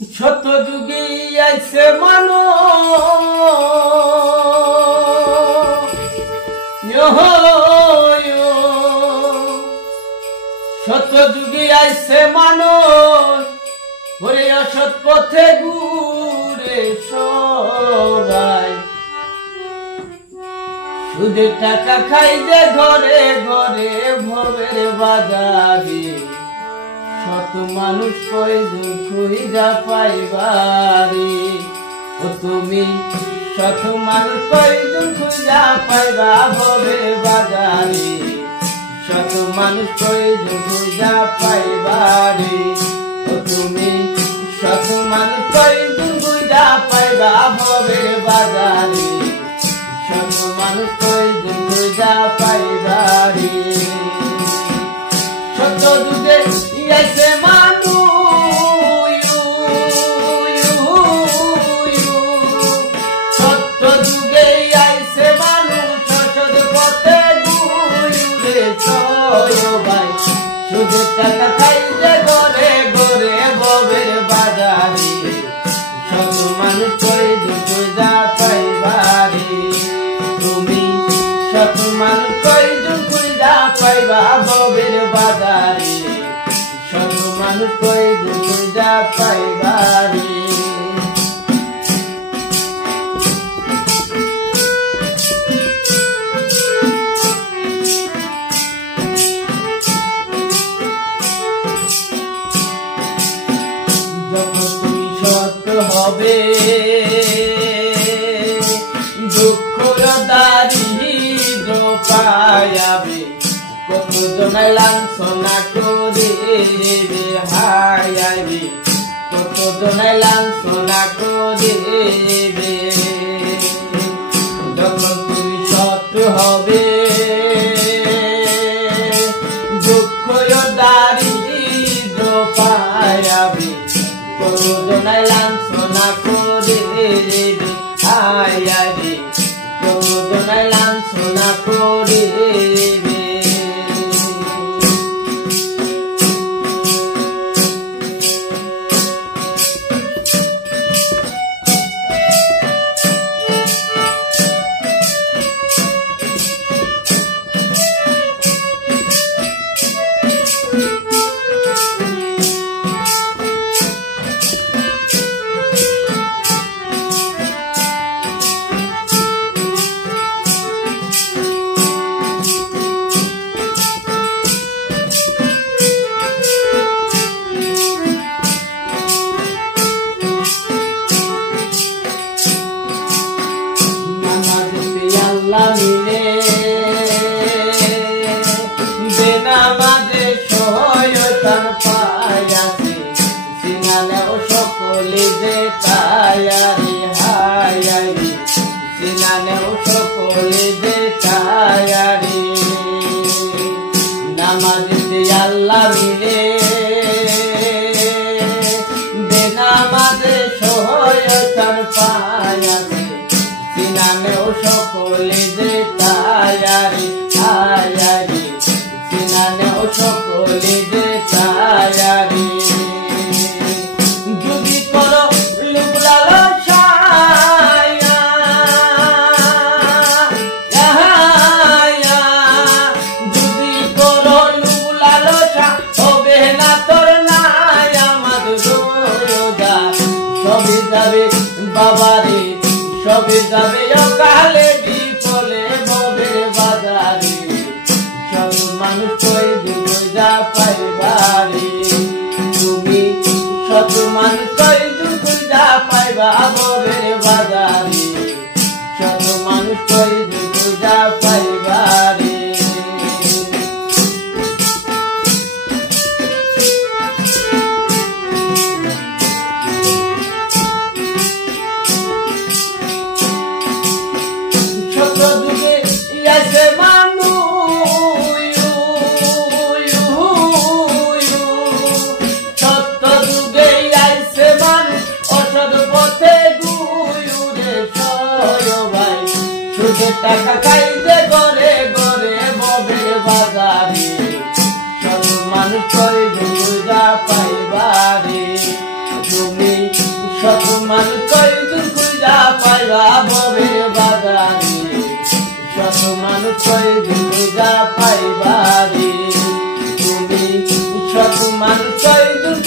শত যুগে আইছে মানুষ, শত যুগে আইছে মানুষ, ওরে অসৎ পথে ঘুরে সবাই, সুদের টাকা খাই যে ঘরে ঘরে ভবের বাজারে, শত মানুষ কয়জন খুঁজা পাইবারে। ও তুমি শত মানুষ কয়জন খুঁজা পাইবা ভবের বাজারে, শত মানুষ কয়জন খুঁজা পাইবারে। ও তুমি শত মানুষ কয়জন খুঁজা পাইবা ভবের বাজারে, শত মানুষ কয়জন খুঁজা পাইবারে। শত যুগে আইছে মানুষ, শত যুগে আইছে মানুষ, অসৎ পথে ঘুরে সবাই, সুদের টাকা খাই যে ঘরে ঘরে ভবের বাজারে, শত মানুষ কয়জন খুঁজা পাইবারে। তুমি শত মানুষ কয়জন খুঁজা পাইবা ভবের বাজারে, শত মানুষ কয়জন খুঁজা পাইবারে। যখন তুমি সত্য হবে, দুঃখ দারিদ্র পায়াবে, কত জনায় লাঞ্ছনা করে হায়াবে, কত জনায় লাঞ্ছনা করে। যখন তুমি সত্য হবে, দুঃখ দারিদ্র পায়াবে, কত জনায় লাঞ্ছনা করে হায়াবে, কত জনায় লাঞ্ছনা করে। মিলে বেনামাজে সহায়তার পায়াছে, সিনালেও সকলে যে তায়ারি হায়ারি, সিনালেও সকলে যে তায়ারি। নামাজে আল্লাহ মিলে বেনামাজে সহায়তার পায়াছে, সিনানেও সকলে যে তায়ারি হায়ারি, সিনানেও সকলে যে তায়ারি। যদি করো লোক লালসা, যদি করো লোক লালসা, হবে না তোর নাই আমার রোজা, সবই যাবে বাবারে, সবে যাবে অকালে বিফলে ভবের বাজারে, সব মানুষ কয়জন খুঁজা পাইবারে। তুমি শত মানুষ কয়জন খুঁজা পাইবা ভবের বাজারে, শত মানুষ কয়জন খুঁজা পাইবারে। শত যুগে আইছে মানুষ, শত যুগে আইছে মানুষ, অসৎ পথে ঘুরে সবাই, সুদের টাকা খাই যে ঘরে ঘরে ভবের বাজারে, শত মানুষ কয়জন খুঁজা পাইবারে। তুমি শত মানুষ কয়দিন খুঁজা পাইবা ভবের বাজারে শত মানুষ কয়দিন খুঁজা পাইবা রে তুমি শত মানুষ কয়দিন